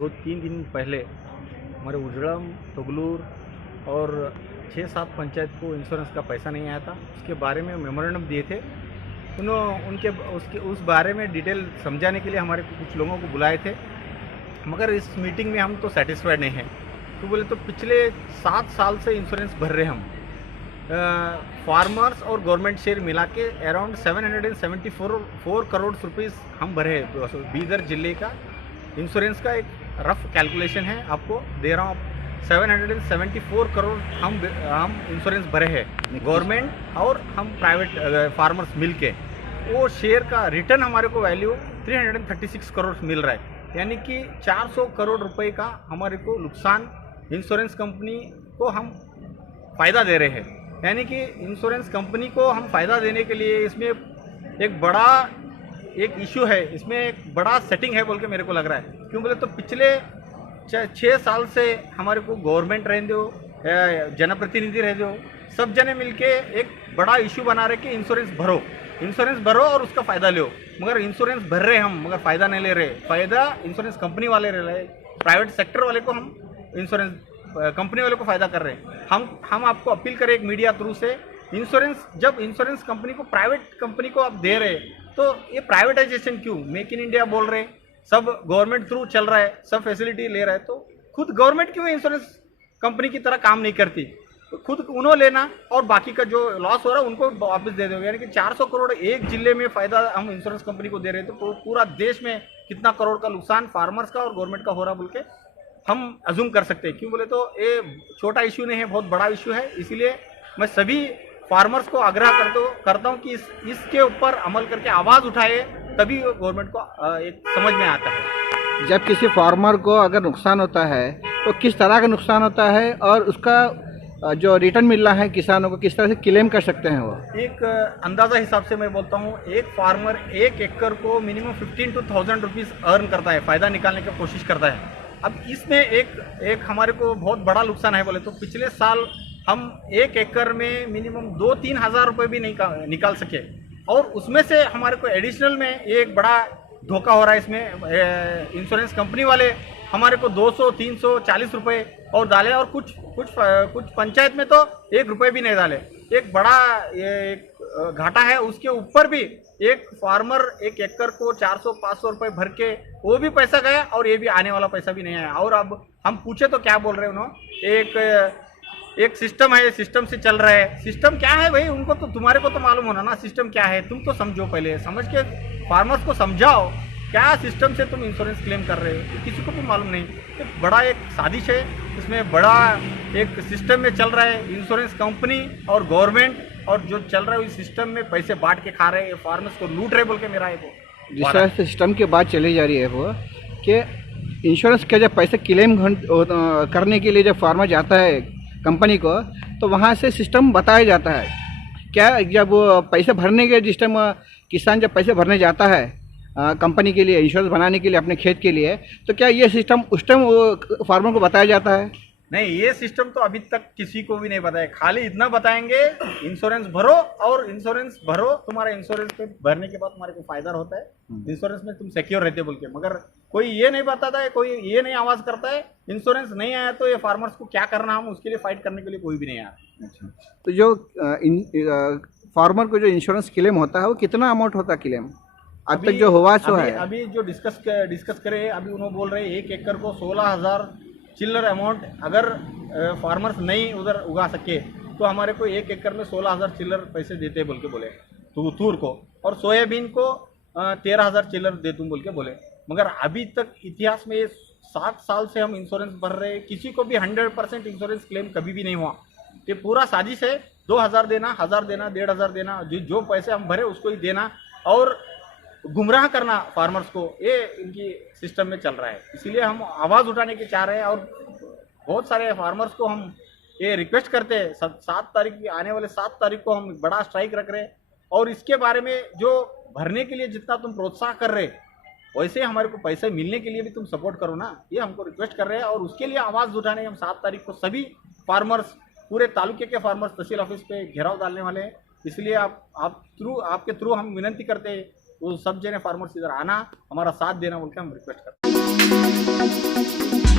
2-3 दिन पहले हमारे उजड़म, तुगलूर और 6-7 पंचायत को इंश्योरेंस का पैसा नहीं आया था। उसके बारे में मेमोरेंडम दिए थे। उनके उसके उस बारे में डिटेल समझाने के लिए हमारे कुछ लोगों को बुलाए थे, मगर इस मीटिंग में हम तो सेटिस्फाइड नहीं हैं। तो बोले तो पिछले 7 साल से इंश्योरेंस भर रहे हम, फार्मर्स और गवर्नमेंट शेयर मिला के अराउंड 774 करोड़ रुपीज़ हम भरे हैं। तो बीदर जिले का इंश्योरेंस का एक रफ कैलकुलेशन है, आपको दे रहा हूँ। 774 करोड़ हम इंश्योरेंस भरे हैं, गवर्नमेंट और हम प्राइवेट फार्मर्स मिल के। वो शेयर का रिटर्न हमारे को वैल्यू 336 करोड़ मिल रहा है, यानी कि 400 करोड़ रुपए का हमारे को नुकसान इंश्योरेंस कंपनी को हम फ़ायदा दे रहे हैं। यानी कि इंश्योरेंस कंपनी को हम फ़ायदा देने के लिए इसमें एक बड़ा इशू है, इसमें एक बड़ा सेटिंग है बोल के मेरे को लग रहा है। क्यों बोले तो पिछले 6 साल से हमारे को गवर्नमेंट रहने दो, जनप्रतिनिधि रह दो, सब जने मिलके एक बड़ा इशू बना रहे कि इंश्योरेंस भरो और उसका फ़ायदा लो। मगर इंश्योरेंस भर रहे हम, मगर फ़ायदा नहीं ले रहे। फ़ायदा इंश्योरेंस कंपनी वाले ले रहे, प्राइवेट सेक्टर वाले को हम इंश्योरेंस कंपनी वाले को फ़ायदा कर रहे हैं। हम आपको अपील करें एक मीडिया थ्रू से, जब इंश्योरेंस कंपनी को प्राइवेट कंपनी को आप दे रहे तो ये प्राइवेटाइजेशन क्यों? मेक इन इंडिया बोल रहे, सब गवर्नमेंट थ्रू चल रहा है, सब फैसिलिटी ले रहा है, तो खुद गवर्नमेंट क्यों इंश्योरेंस कंपनी की तरह काम नहीं करती? तो खुद उन्होंने लेना और बाकी का जो लॉस हो रहा है उनको वापस दे दोगे। यानी कि 400 करोड़ एक जिले में फ़ायदा हम इंश्योरेंस कंपनी को दे रहे हैं, तो पूरा देश में कितना करोड़ का नुकसान फार्मर्स का और गवर्नमेंट का हो रहा बोल के हम अज्यूम कर सकते हैं। क्यों बोले तो ये छोटा इशू नहीं है, बहुत बड़ा इशू है। इसीलिए मैं सभी फार्मर्स को आग्रह करता हूँ कि इसके ऊपर अमल करके आवाज़ उठाए, तभी गवर्नमेंट को एक समझ में आता है। जब किसी फार्मर को अगर नुकसान होता है तो किस तरह का नुकसान होता है और उसका जो रिटर्न मिल रहा है किसानों को किस तरह से क्लेम कर सकते हैं? वो एक अंदाज़ा हिसाब से मैं बोलता हूँ, एक फार्मर 1 एकड़ को मिनिमम 15 to 1000 रुपीज़ अर्न करता है, फ़ायदा निकालने की कोशिश करता है। अब इसमें एक हमारे को बहुत बड़ा नुकसान है बोले तो पिछले साल हम 1 एकड़ में मिनिमम 2-3 हज़ार रुपये भी नहीं निकाल सके, और उसमें से हमारे को एडिशनल में एक बड़ा धोखा हो रहा है। इसमें इंश्योरेंस कंपनी वाले हमारे को 200-340 रुपये और डाले, और कुछ पंचायत में तो 1 रुपये भी नहीं डाले। एक बड़ा एक घाटा है। उसके ऊपर भी एक फार्मर 1 एकड़ को 400-500 रुपये भर के वो भी पैसा गया, और ये भी आने वाला पैसा भी नहीं आया। और अब हम पूछे तो क्या बोल रहे हैं उन्होंने, एक सिस्टम है, सिस्टम से चल रहा है। सिस्टम क्या है भाई? उनको तो, तुम्हारे को तो मालूम होना ना सिस्टम क्या है। तुम तो समझो, पहले समझ के फार्मर्स को समझाओ क्या सिस्टम से तुम इंश्योरेंस क्लेम कर रहे हो, किसी को भी मालूम नहीं। एक बड़ा एक साजिश है, इसमें बड़ा एक सिस्टम में चल रहा है। इंश्योरेंस कंपनी और गवर्नमेंट और जो चल रहा है उस सिस्टम में पैसे बांट के खा रहे हैं, फार्मर्स को लूट रहे बोल के मेरा है। जिस तरह से सिस्टम की बात चली जा रही है वो कि इंश्योरेंस के जब पैसे क्लेम करने के लिए जब फार्मर जाता है कंपनी को, तो वहाँ से सिस्टम बताया जाता है क्या? जब वो पैसे भरने के जिस टाइम किसान जब पैसे भरने जाता है कंपनी के लिए, इंश्योरेंस बनाने के लिए अपने खेत के लिए, तो क्या ये सिस्टम उस टाइम वो फार्मर को बताया जाता है? नहीं, ये सिस्टम तो अभी तक किसी को भी नहीं बताया। खाली इतना बताएंगे इंश्योरेंस भरो, और इंश्योरेंस भरो, तुम्हारा इंश्योरेंस पे भरने के बाद तुम्हारे को फायदा होता है, इंश्योरेंस में तुम सिक्योर रहते बोल के। मगर कोई ये नहीं बताता है, कोई ये नहीं आवाज़ करता है इंश्योरेंस नहीं आया तो ये फार्मर्स को क्या करना, हम उसके लिए फाइट करने के लिए कोई भी नहीं आया। अच्छा, तो जो फार्मर को जो इंश्योरेंस क्लेम होता है वो कितना अमाउंट होता है क्लेम अब तक जो हुआ सो है? अभी जो डिस्कस करे, अभी उन्होंने बोल रहे 1 एकड़ को 16,000 चिल्लर अमाउंट अगर फार्मर्स नहीं उधर उगा सके तो हमारे को 1 एकड़ में 16,000 चिल्लर पैसे देते बोल के बोले तूर को, और सोयाबीन को 13,000 चिल्लर दे तुम बोल के बोले। मगर अभी तक इतिहास में 7 साल से हम इंश्योरेंस भर रहे हैं, किसी को भी 100% इंश्योरेंस क्लेम कभी भी नहीं हुआ। ये पूरा साजिश है, 2,000 देना, 1,000 देना, 1,500 देना, जो पैसे हम भरे उसको ही देना और गुमराह करना फार्मर्स को, ये इनकी सिस्टम में चल रहा है। इसीलिए हम आवाज़ उठाने की चाह रहे हैं, और बहुत सारे फार्मर्स को हम ये रिक्वेस्ट करते हैं। 7 तारीख की, आने वाले 7 तारीख को हम बड़ा स्ट्राइक रख रहे हैं, और इसके बारे में जो भरने के लिए जितना तुम प्रोत्साहन कर रहे वैसे हमारे को पैसे मिलने के लिए भी तुम सपोर्ट करो ना, ये हमको रिक्वेस्ट कर रहे हैं। और उसके लिए आवाज़ उठाने हम 7 तारीख को सभी फार्मर्स, पूरे तालुके के फार्मर्स तहसील ऑफिस पे घेराव डालने वाले हैं। इसलिए आपके थ्रू हम विनती करते हैं वो सब जने फार्मर्स इधर आना, हमारा साथ देना बोल के हम रिक्वेस्ट करते हैं।